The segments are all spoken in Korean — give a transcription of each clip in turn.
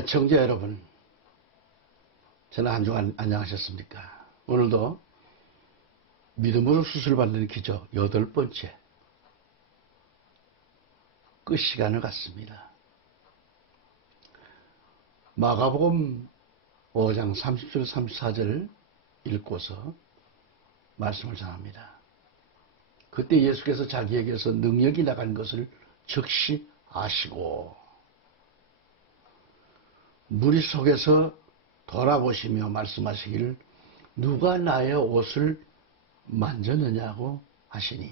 청자 여러분, 저는 한 주간 안녕하셨습니까? 오늘도 믿음으로 수술받는 기적 8번째 끝 시간을 갖습니다. 마가복음 5장 30절 34절 읽고서 말씀을 전합니다. 그때 예수께서 자기에게서 능력이 나간 것을 즉시 아시고 무리 속에서 돌아보시며 말씀하시기를 누가 나의 옷을 만졌느냐고 하시니,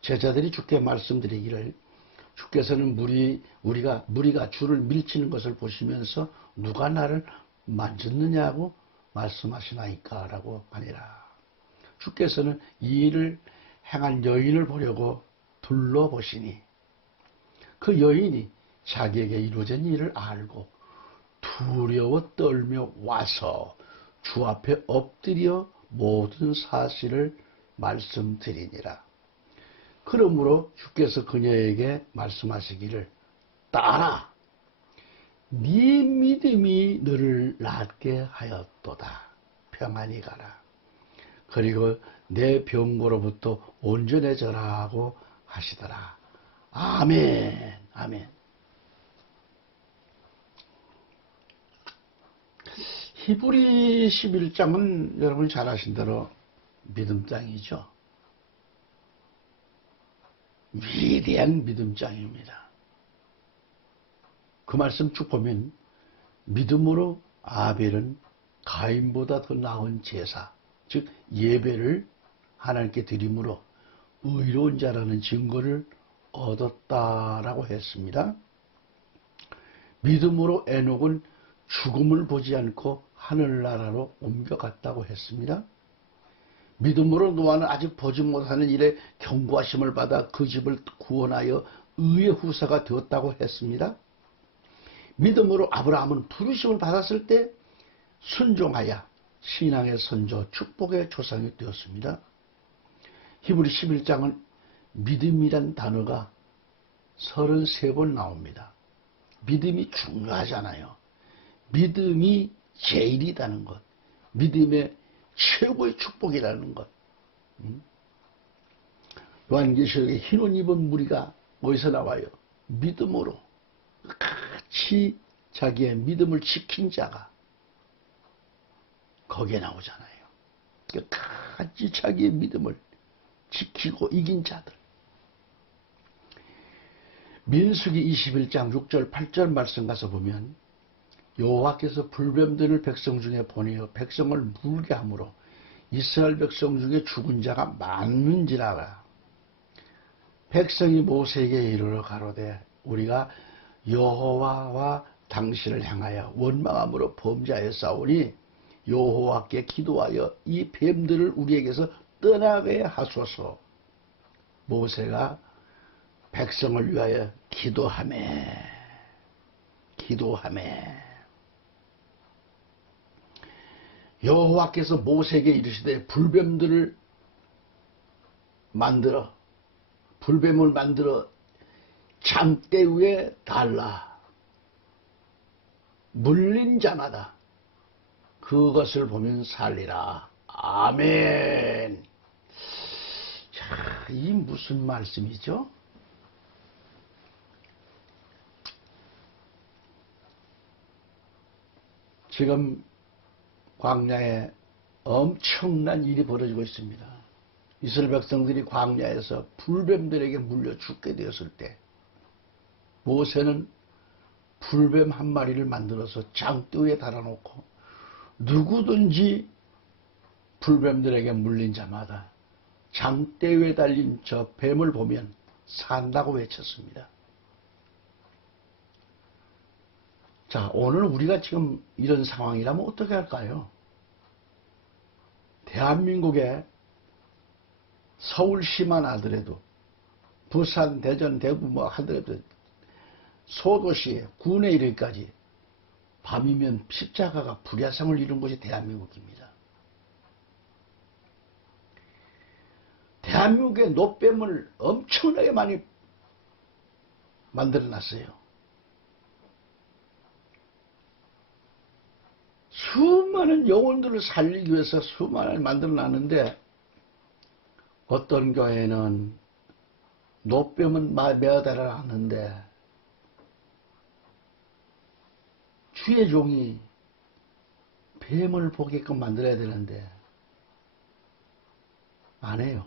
제자들이 주께 말씀드리기를 주께서는 무리가 주를 밀치는 것을 보시면서 누가 나를 만졌느냐고 말씀하시나이까 라고 하니라. 주께서는 이 일을 행한 여인을 보려고 둘러보시니 그 여인이 자기에게 이루어진 일을 알고 두려워 떨며 와서 주 앞에 엎드려 모든 사실을 말씀드리니라. 그러므로 주께서 그녀에게 말씀하시기를 딸아, 네 믿음이 너를 낫게 하였도다. 평안히 가라. 그리고 내 병고로부터 온전해져라 하고 하시더라. 아멘. 아멘. 히브리 11장은 여러분이 잘 아신 대로 믿음장이죠. 위대한 믿음장입니다. 그 말씀 쭉 보면 믿음으로 아벨은 가인보다 더 나은 제사, 즉 예배를 하나님께 드림으로 의로운 자라는 증거를 얻었다라고 했습니다. 믿음으로 에녹은 죽음을 보지 않고 하늘나라로 옮겨갔다고 했습니다. 믿음으로 노아는 아직 보지 못하는 일에 경고하심을 받아 그 집을 구원하여 의의 후사가 되었다고 했습니다. 믿음으로 아브라함은 부르심을 받았을 때 순종하여 신앙의 선조, 축복의 조상이 되었습니다. 히브리 11장은 믿음이란 단어가 33번 나옵니다. 믿음이 중요하잖아요. 믿음이 제일이라는 것, 믿음의 최고의 축복이라는 것. 요한계시록에 흰 옷 입은 무리가 어디서 나와요? 믿음으로 같이 자기의 믿음을 지킨 자가 거기에 나오잖아요. 같이 자기의 믿음을 지키고 이긴 자들. 민수기 21장 6절 8절 말씀 가서 보면 여호와께서 불뱀들을 백성 중에 보내어 백성을 물게 하므로 이스라엘 백성 중에 죽은 자가 많은지라. 백성이 모세에게 이르러 가로되 우리가 여호와와 당신을 향하여 원망함으로 범죄하였사오니 여호와께 기도하여 이 뱀들을 우리에게서 떠나게 하소서. 모세가 백성을 위하여 기도하매 여호와께서 모세에게 이르시되 불뱀을 만들어 장대 위에 달라. 물린 자마다 그것을 보면 살리라. 아멘. 자, 이 무슨 말씀이죠? 지금 광야에 엄청난 일이 벌어지고 있습니다. 이스라엘 백성들이 광야에서 불뱀들에게 물려 죽게 되었을 때 모세는 불뱀 한 마리를 만들어서 장대 위에 달아놓고 누구든지 불뱀들에게 물린 자마다 장대 위에 달린 저 뱀을 보면 산다고 외쳤습니다. 자, 오늘 우리가 지금 이런 상황이라면 어떻게 할까요? 대한민국에 서울시만 하더라도 부산, 대전, 대구 뭐 하더라도 소도시에 군에 이르기까지 밤이면 십자가가 불야성을 이룬 곳이 대한민국입니다. 대한민국의 노뱀을 엄청나게 많이 만들어놨어요. 수많은 영혼들을 살리기 위해서 수많은 만들어 놨는데 어떤 교회는 노뱀은 매어달아 놨는데 주의 종이 뱀을 보게끔 만들어야 되는데 안 해요.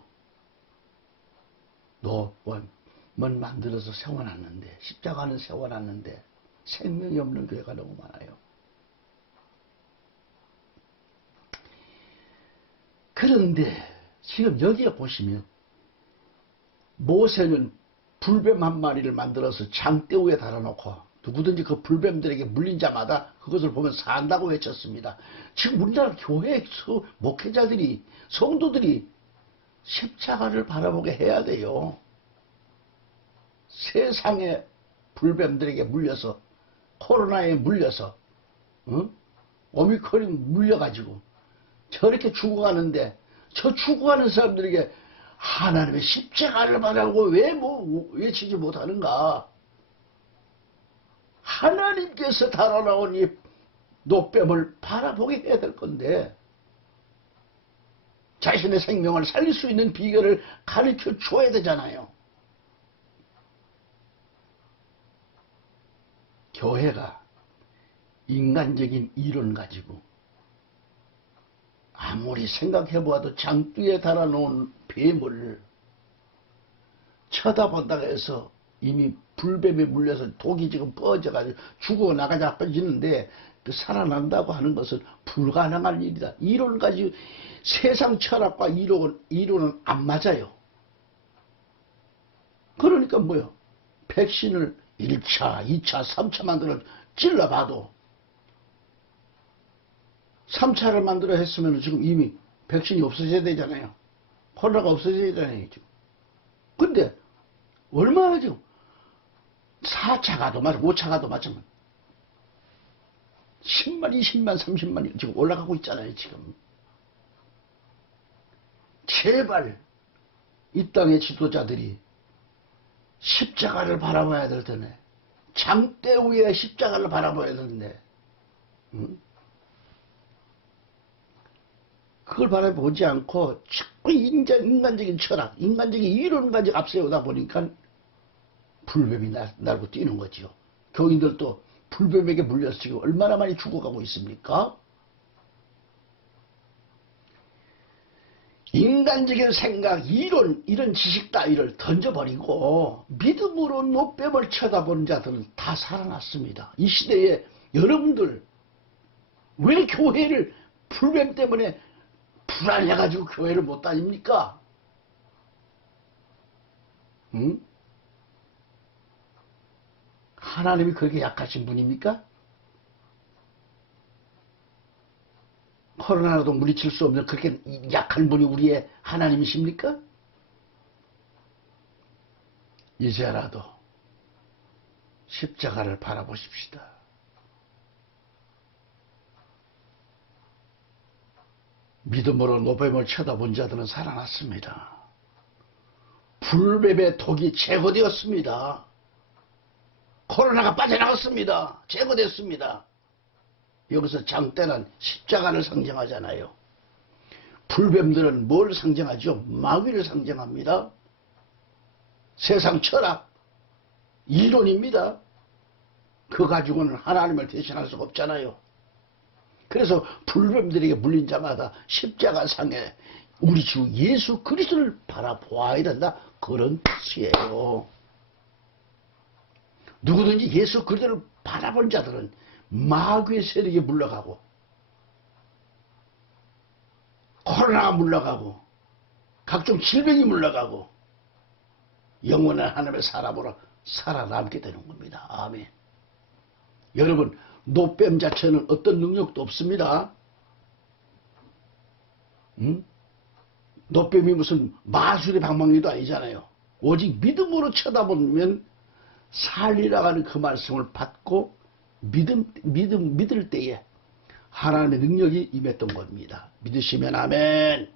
노뱀은 만들어서 세워놨는데 십자가는 세워놨는데 생명이 없는 교회가 너무 많아요. 그런데 지금 여기에 보시면 모세는 불뱀 한 마리를 만들어서 장대 위에 달아놓고 누구든지 그 불뱀들에게 물린 자마다 그것을 보면 산다고 외쳤습니다. 지금 우리나라 교회 목회자들이 성도들이 십자가를 바라보게 해야 돼요. 세상의 불뱀들에게 물려서 코로나에 물려서 오미크론이 물려가지고 저렇게 죽어가는데 저 죽어가는 사람들에게 하나님의 십자가를 바라고 왜 외치지 못하는가? 하나님께서 달아나온 이 노뱀을 바라보게 해야 될 건데 자신의 생명을 살릴 수 있는 비결을 가르쳐 줘야 되잖아요. 교회가 인간적인 이론 가지고 아무리 생각해보아도 장두에 달아놓은 뱀을 쳐다본다고 해서 이미 불뱀에 물려서 독이 지금 퍼져가지고 죽어나가자 퍼지는데 그 살아난다고 하는 것은 불가능한 일이다. 이론 가지고 세상 철학과 이론은 안 맞아요. 그러니까 뭐요? 백신을 1차, 2차, 3차 만들어 찔러봐도 3차를 만들어 했으면 지금 이미 백신이 없어져야 되잖아요. 코로나가 없어져야 되잖아요. 지금. 근데 얼마나 지금 4차 가도 마찬가지, 5차 가도 마찬가지. 10만, 20만, 30만이 지금 올라가고 있잖아요. 지금. 제발 이 땅의 지도자들이 십자가를 바라봐야 될 텐데 장대 위에 십자가를 바라봐야 되는데 그걸 바라보지 않고 자꾸 인간적인 철학, 인간적인 이론 가지고 앞세우다 보니까 불뱀이 날고 뛰는 거죠. 교인들도 불뱀에게 물려서 지금 얼마나 많이 죽어가고 있습니까? 인간적인 생각, 이론, 이런 지식 따위를 던져버리고 믿음으로 노뱀을 쳐다보는 자들은 다 살아났습니다. 이 시대에 여러분들 왜 교회를 불뱀 때문에 불안해가지고 교회를 못 다닙니까? 응? 하나님이 그렇게 약하신 분입니까? 코로나라도 물리칠 수 없는 그렇게 약한 분이 우리의 하나님이십니까? 이제라도 십자가를 바라보십시다. 믿음으로 노뱀을 쳐다본 자들은 살아났습니다. 불뱀의 독이 제거되었습니다. 코로나가 빠져나갔습니다. 제거됐습니다. 여기서 장대는 십자가를 상징하잖아요. 불뱀들은 뭘 상징하죠? 마귀를 상징합니다. 세상 철학, 이론입니다. 그 가지고는 하나님을 대신할 수가 없잖아요. 그래서 불뱀들에게 물린 자마다 십자가 상에 우리 주 예수 그리스도를 바라보아야 된다. 그런 뜻이에요. 누구든지 예수 그리스도를 바라본 자들은 마귀의 세력에 물러가고 코로나가 물러가고 각종 질병이 물러가고 영원한 하나님의 사람으로 살아남게 되는 겁니다. 아멘. 여러분, 노뱀 자체는 어떤 능력도 없습니다. 노뱀이 무슨 마술의 방망이도 아니잖아요. 오직 믿음으로 쳐다보면 살리라 하는 그 말씀을 받고 믿을 때에 하나님의 능력이 임했던 겁니다. 믿으시면 아멘.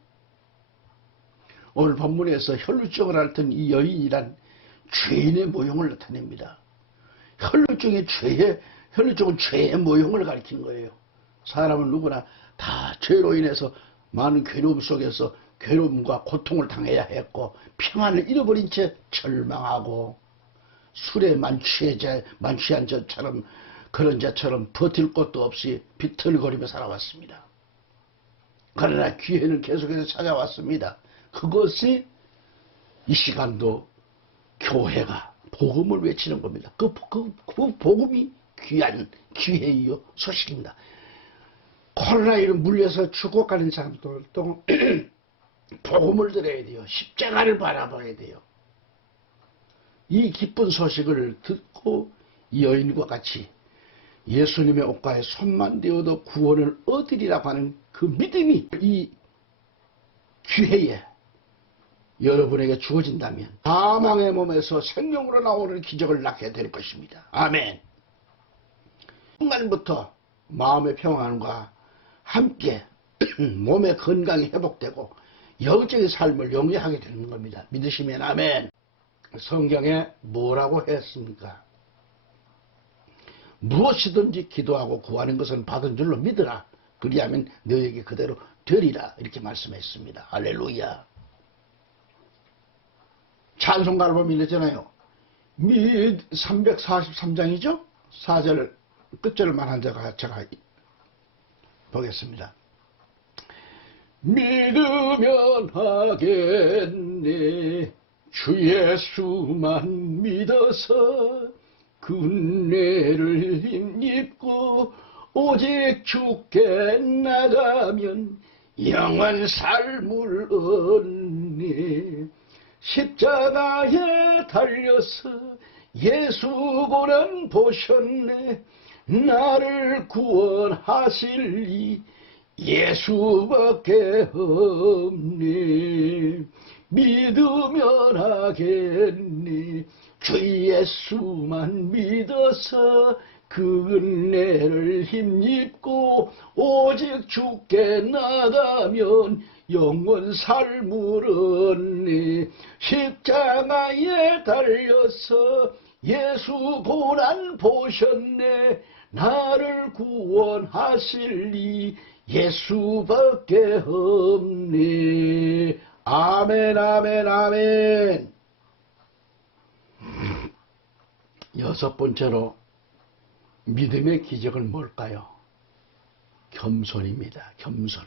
오늘 본문에서 혈루증을 앓던 이 여인이란 죄인의 모형을 나타냅니다. 혈루증은 죄의 모형을 가리키는 거예요. 사람은 누구나 다 죄로 인해서 많은 괴로움 속에서 괴로움과 고통을 당해야 했고 평안을 잃어버린 채 절망하고 술에 만취한 자처럼 그런 자처럼 버틸 것도 없이 비틀거리며 살아왔습니다. 그러나 기회는 계속해서 찾아왔습니다. 그것이 이 시간도 교회가 복음을 외치는 겁니다. 그 복음이 귀한 기회이요 소식입니다. 코로나19로 물려서 죽어가는 사람들도 복음을 들어야 돼요. 십자가를 바라봐야 돼요. 이 기쁜 소식을 듣고 이 여인과 같이 예수님의 옷가에 손만 대어도 구원을 얻으리라고 하는 그 믿음이 이 기회에 여러분에게 주어진다면 사망의 몸에서 생명으로 나오는 기적을 낳게 될 것입니다. 아멘. 순간부터 마음의 평안과 함께 몸의 건강이 회복되고 영적인 삶을 영위하게 되는 겁니다. 믿으시면 아멘. 성경에 뭐라고 했습니까? 무엇이든지 기도하고 구하는 것은 받은 줄로 믿으라. 그리하면 너에게 그대로 되리라. 이렇게 말씀했습니다. 할렐루야. 찬송가를 보면 이랬잖아요. 343장이죠? 4절 끝절만 한 제가 보겠습니다. 믿으면 하겠네. 주 예수만 믿어서 그 은혜를 힘입고 오직 주께 나가면 영원 삶을 얻네. 십자가에 달려서 예수 고난 보셨네. 나를 구원하실리 예수밖에 없네. 믿으면 하겠네. 주 예수만 믿어서 그 은혜를 힘입고 오직 주께 나가면 영원 삶을 얻네. 십자가에 달려서 예수 고난 보셨네. 나를 구원하실리 예수밖에 없네. 아멘 아멘 아멘. 여섯 번째로 믿음의 기적은 뭘까요? 겸손입니다. 겸손.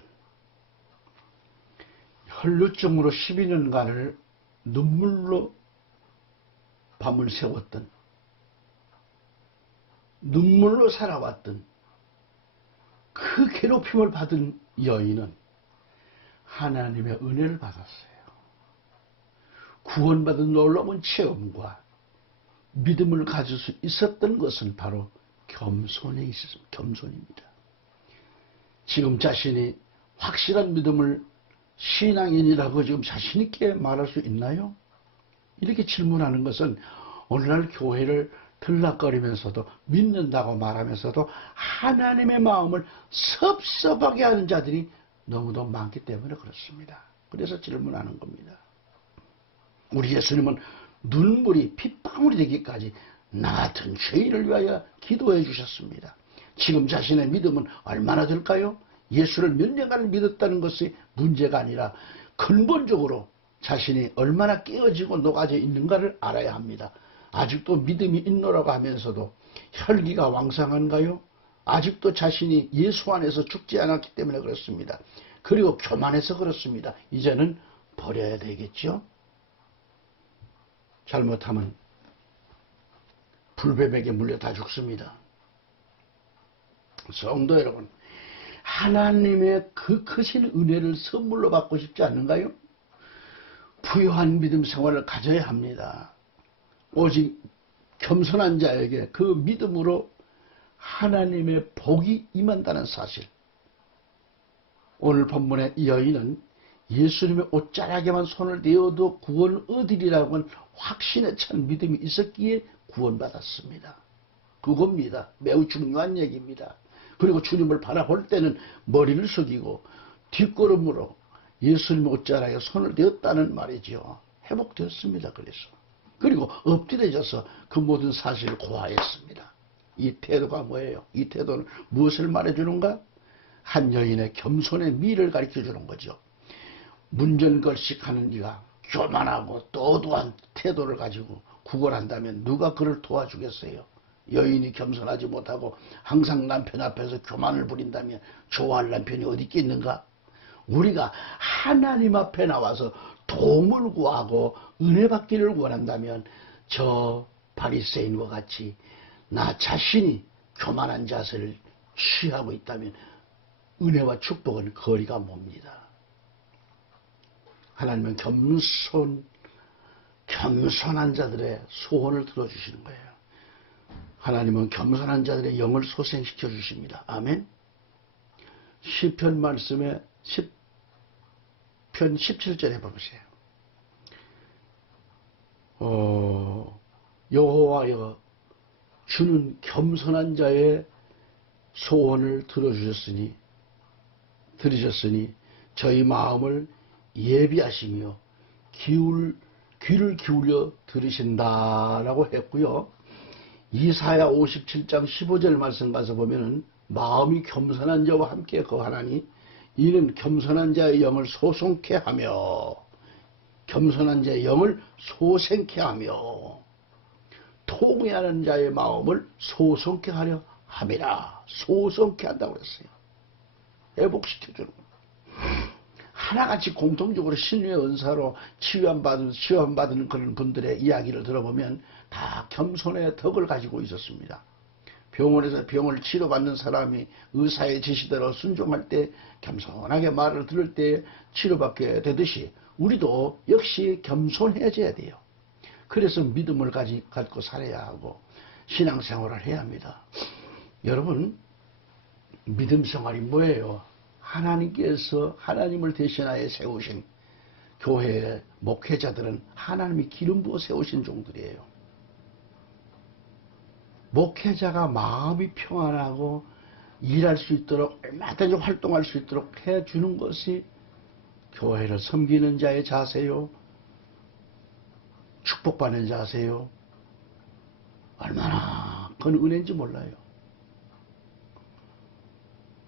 혈루증으로 12년간을 눈물로 밤을 새웠던, 눈물로 살아왔던 그 괴롭힘을 받은 여인은 하나님의 은혜를 받았어요. 구원받은 놀라운 체험과 믿음을 가질 수 있었던 것은 바로 겸손에 있었습니다. 겸손입니다. 지금 자신이 확실한 믿음을 신앙인이라고 지금 자신 있게 말할 수 있나요? 이렇게 질문하는 것은 오늘날 교회를 들락거리면서도 믿는다고 말하면서도 하나님의 마음을 섭섭하게 하는 자들이 너무도 많기 때문에 그렇습니다. 그래서 질문하는 겁니다. 우리 예수님은 눈물이 핏방울이 되기까지 나 같은 죄인을 위하여 기도해 주셨습니다. 지금 자신의 믿음은 얼마나 될까요? 예수를 몇 년간 믿었다는 것이 문제가 아니라 근본적으로 자신이 얼마나 깨어지고 녹아져 있는가를 알아야 합니다. 아직도 믿음이 있노라고 하면서도 혈기가 왕성한가요? 아직도 자신이 예수 안에서 죽지 않았기 때문에 그렇습니다. 그리고 교만해서 그렇습니다. 이제는 버려야 되겠죠? 잘못하면 불뱀에게 물려 다 죽습니다. 성도 여러분, 하나님의 그 크신 은혜를 선물로 받고 싶지 않는가요? 부유한 믿음 생활을 가져야 합니다. 오직 겸손한 자에게 그 믿음으로 하나님의 복이 임한다는 사실. 오늘 본문의 이 여인은 예수님의 옷자락에만 손을 대어도 구원을 얻으리라고 하는 확신에 찬 믿음이 있었기에 구원받았습니다. 그겁니다. 매우 중요한 얘기입니다. 그리고 주님을 바라볼 때는 머리를 숙이고 뒷걸음으로 예수님의 옷자락에 손을 대었다는 말이죠. 회복되었습니다. 그리고 엎드려져서 그 모든 사실을 고하였습니다. 이 태도가 뭐예요? 이 태도는 무엇을 말해주는가? 한 여인의 겸손의 미를 가르쳐 주는 거죠. 문전걸식하는 네가 교만하고 또도한 태도를 가지고 구걸한다면 누가 그를 도와주겠어요? 여인이 겸손하지 못하고 항상 남편 앞에서 교만을 부린다면 좋아할 남편이 어디 있겠는가? 우리가 하나님 앞에 나와서 도움을 구하고 은혜 받기를 원한다면 저 바리새인과 같이 나 자신이 교만한 자세를 취하고 있다면 은혜와 축복은 거리가 멉니다. 하나님은 겸손한 자들의 소원을 들어주시는 거예요. 하나님은 겸손한 자들의 영을 소생시켜 주십니다. 아멘. 시편 말씀에 10편 17절 해보세요. 여호와여 주는 겸손한 자의 소원을 들으셨으니 저희 마음을 예비하시며 귀를 기울여 들으신다라고 했고요. 이사야 57장 15절 말씀 가서 보면은 마음이 겸손한 자와 함께 거하나니 이는 겸손한 자의 영을 소송케 하며 겸손한 자의 영을 소생케 하며 통회하는 자의 마음을 소송케 하려 함이라. 소송케 한다고 그랬어요. 회복시켜주는 겁니다. 하나같이 공통적으로 신유의 은사로 치유받는 그런 분들의 이야기를 들어보면 다 겸손의 덕을 가지고 있었습니다. 병원에서 병을 치료받는 사람이 의사의 지시대로 순종할 때 겸손하게 말을 들을 때 치료받게 되듯이 우리도 역시 겸손해져야 돼요. 그래서 믿음을 갖고 살아야 하고 신앙생활을 해야 합니다. 여러분, 믿음 생활이 뭐예요? 하나님께서 하나님을 대신하여 세우신 교회의 목회자들은 하나님이 기름 부어 세우신 종들이에요. 목회자가 마음이 평안하고 일할 수 있도록 얼마든지 활동할 수 있도록 해주는 것이 교회를 섬기는 자의 자세요. 축복받는 자세요. 얼마나 큰 은혜인지 몰라요.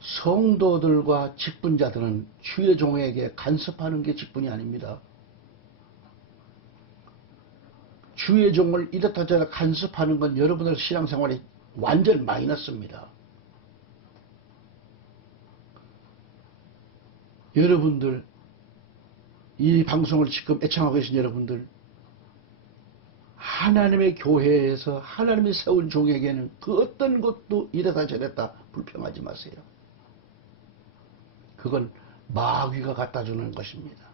성도들과 직분자들은 주의 종에게 간섭하는 게 직분이 아닙니다. 주의 종을 이렇다 저렇다 간섭하는 건 여러분들 신앙생활이 완전 마이너스입니다. 여러분들, 이 방송을 지금 애청하고 계신 여러분들, 하나님의 교회에서 하나님이 세운 종에게는 그 어떤 것도 이래다 저랬다 불평하지 마세요. 그건 마귀가 갖다 주는 것입니다.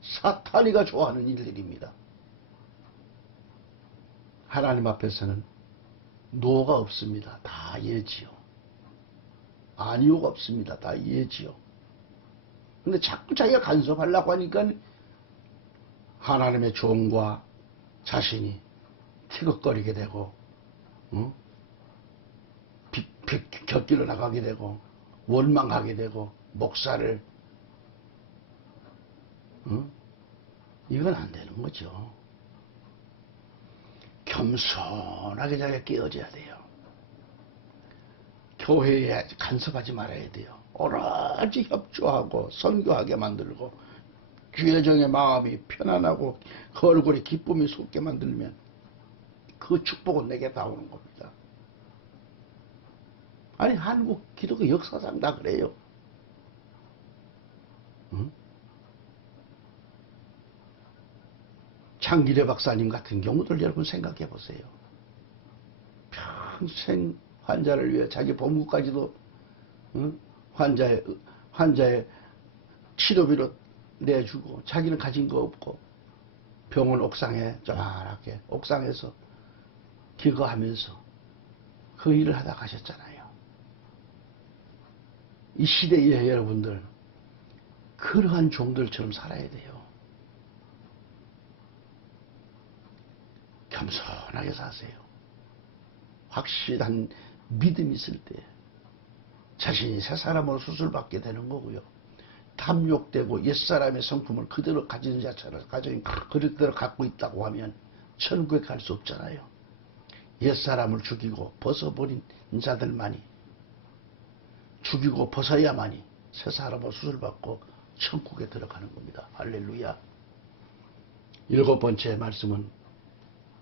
사탄이가 좋아하는 일들입니다. 하나님 앞에서는 노가 없습니다. 다 예지요. 아니오가 없습니다. 다 예지요. 근데 자꾸 자기가 간섭하려고 하니까 하나님의 종과 자신이 티격거리게 되고 곁길로 나가게 되고 원망하게 되고 목사를 이건 안 되는 거죠. 겸손하게 자기가 깨어져야 돼요. 교회에 간섭하지 말아야 돼요. 오로지 협조하고 선교하게 만들고 주의 종의 마음이 편안하고 그 얼굴에 기쁨이 솟게 만들면 그 축복은 내게 다 오는 겁니다. 아니 한국 기독교 역사상 다 그래요. 창기래 박사님 같은 경우들 여러분 생각해 보세요. 평생 환자를 위해 자기 보험금까지도 환자의 치료비로 내주고 자기는 가진 거 없고 병원 옥상에 조그맣게 옥상에서 기거하면서 그 일을 하다 가셨잖아요. 이 시대에 여러분들 그러한 종들처럼 살아야 돼요. 겸손하게 사세요. 확실한 믿음이 있을 때 자신이 새 사람으로 수술받게 되는 거고요. 탐욕되고 옛사람의 성품을 그대로 가진 자처럼 그대로 갖고 있다고 하면 천국에 갈 수 없잖아요. 옛사람을 죽이고 벗어버린 자들만이 죽이고 벗어야만이 새 사람으로 수술받고 천국에 들어가는 겁니다. 할렐루야. 7번째 말씀은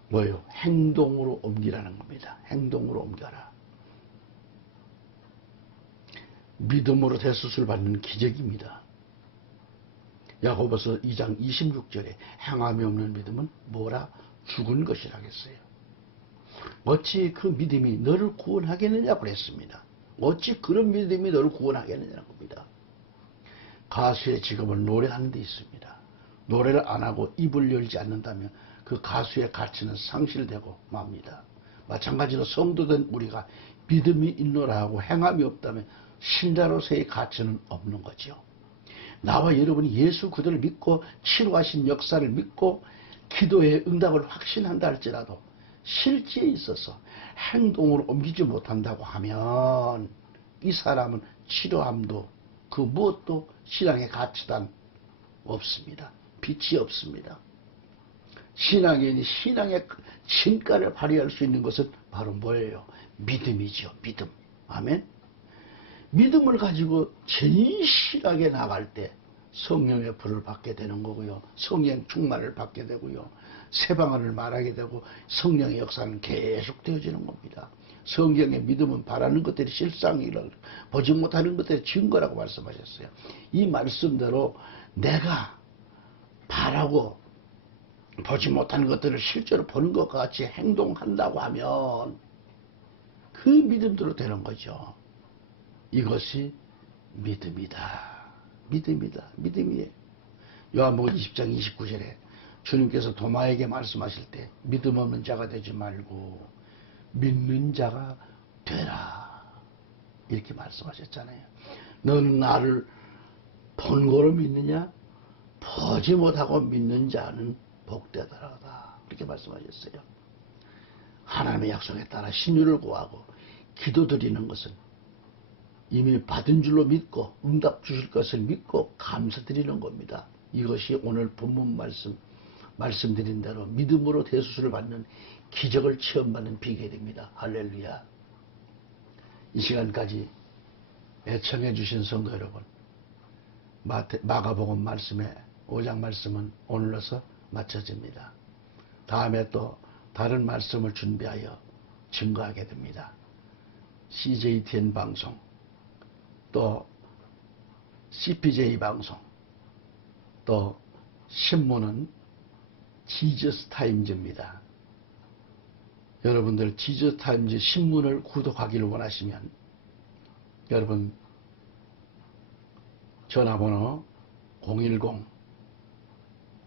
뭐예요? 행동으로 옮기라는 겁니다. 행동으로 옮겨라. 믿음으로 대수술 받는 기적입니다. 야고보서 2장 26절에 행함이 없는 믿음은 뭐라? 죽은 것이라겠어요. 어찌 그 믿음이 너를 구원하겠느냐고 그랬습니다. 어찌 그런 믿음이 너를 구원하겠느냐는 겁니다. 가수의 직업은 노래하는 데 있습니다. 노래를 안 하고 입을 열지 않는다면 그 가수의 가치는 상실되고 맙니다. 마찬가지로 성도된 우리가 믿음이 있노라 하고 행함이 없다면 신자로서의 가치는 없는 거죠. 나와 여러분이 예수 그들을 믿고 치료하신 역사를 믿고 기도의 응답을 확신한다 할지라도 실제에 있어서 행동으로 옮기지 못한다고 하면 이 사람은 치료함도 그 무엇도 신앙의 가치단 없습니다. 빛이 없습니다. 신앙인이 신앙의 진가를 발휘할 수 있는 것은 바로 뭐예요? 믿음이죠. 믿음. 아멘. 믿음을 가지고 진실하게 나갈 때 성령의 불을 받게 되는 거고요. 성령 충만을 받게 되고요. 새 방언을 말하게 되고 성령의 역사는 계속 되어지는 겁니다. 성경의 믿음은 바라는 것들이 실상이라고 보지 못하는 것들이 증거라고 말씀하셨어요. 이 말씀대로 내가 바라고 보지 못하는 것들을 실제로 보는 것과 같이 행동한다고 하면 그 믿음대로 되는 거죠. 이것이 믿음이다. 믿음이다. 믿음이에요. 요한복음 20장 29절에 주님께서 도마에게 말씀하실 때 믿음 없는 자가 되지 말고 믿는 자가 되라. 이렇게 말씀하셨잖아요. 너는 나를 본 거로 믿느냐? 보지 못하고 믿는 자는 복되더라다. 그렇게 말씀하셨어요. 하나님의 약속에 따라 신유를 구하고 기도드리는 것은 이미 받은 줄로 믿고 응답 주실 것을 믿고 감사드리는 겁니다. 이것이 오늘 본문 말씀드린 대로 믿음으로 대수술을 받는 기적을 체험받는 비결입니다. 할렐루야. 이 시간까지 애청해 주신 성도 여러분, 마가복음 말씀의 5장 말씀은 오늘로서 마쳐집니다. 다음에 또 다른 말씀을 준비하여 증거하게 됩니다. CJTN 방송, 또 CPJ 방송, 또 신문은 지저스타임즈입니다. 여러분들 지저스타임즈 신문을 구독하기를 원하시면 여러분 전화번호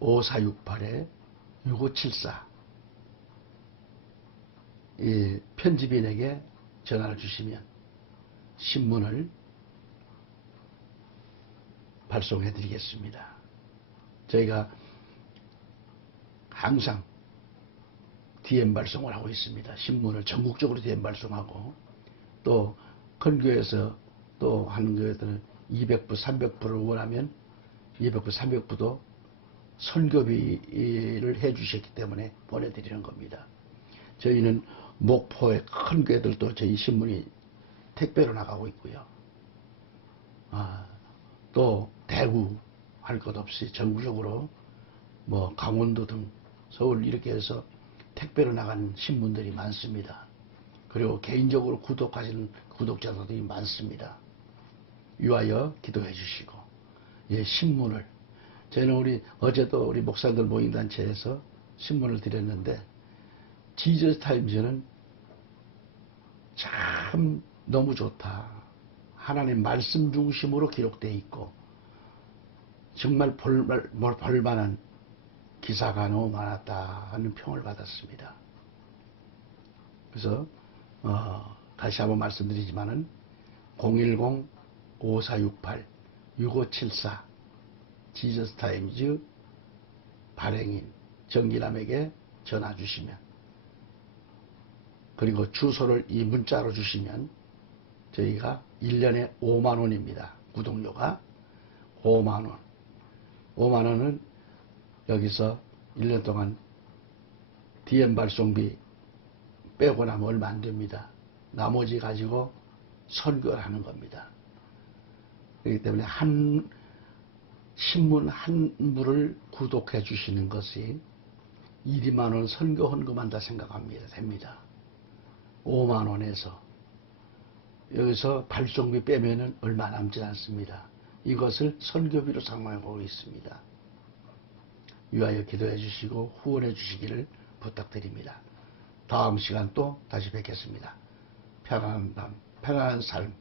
010-5468-6574 이 편집인에게 전화를 주시면 신문을 발송해 드리겠습니다. 저희가 항상 DM 발송을 하고 있습니다. 신문을 전국적으로 DM 발송하고 또 큰 교회에서 또 하는 교회들은 200부, 300부를 원하면 200부, 300부도 선교비를 해주셨기 때문에 보내드리는 겁니다. 저희는 목포의 큰 교회들도 저희 신문이 택배로 나가고 있고요. 또 대구 할 것 없이 전국적으로 뭐 강원도 등 서울 이렇게 해서 택배로 나가는 신문들이 많습니다. 그리고 개인적으로 구독하시는 구독자들이 많습니다. 위하여 기도해 주시고 신문을 저희는 어제도 우리 목사들 모임단체에서 신문을 드렸는데 지저스타임즈는 참 너무 좋다. 하나님 말씀 중심으로 기록되어 있고 정말 볼만한 기사가 너무 많았다 하는 평을 받았습니다. 그래서 다시 한번 말씀드리지만은 010-5468-6574 지저스타임즈 발행인 정기남에게 전화 주시면 그리고 주소를 이 문자로 주시면 저희가 1년에 5만 원입니다. 구독료가 5만 원. 5만 원은 여기서 1년 동안 DM 발송비 빼고 나면 얼마 안 됩니다. 나머지 가지고 선교를 하는 겁니다. 그렇기 때문에 신문 한 부를 구독해 주시는 것이 1~2만 원 선교 헌금한다 생각합니다. 됩니다. 5만 원에서 여기서 발송비 빼면은 얼마 남지 않습니다. 이것을 선교비로 사용하고 있습니다. 위하여 기도해 주시고 후원해 주시기를 부탁드립니다. 다음 시간 또 다시 뵙겠습니다. 편안한 밤, 편안한 삶,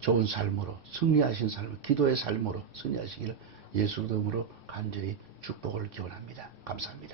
좋은 삶으로 승리하신 삶, 기도의 삶으로 승리하시기를 예수 이름으로 간절히 축복을 기원합니다. 감사합니다.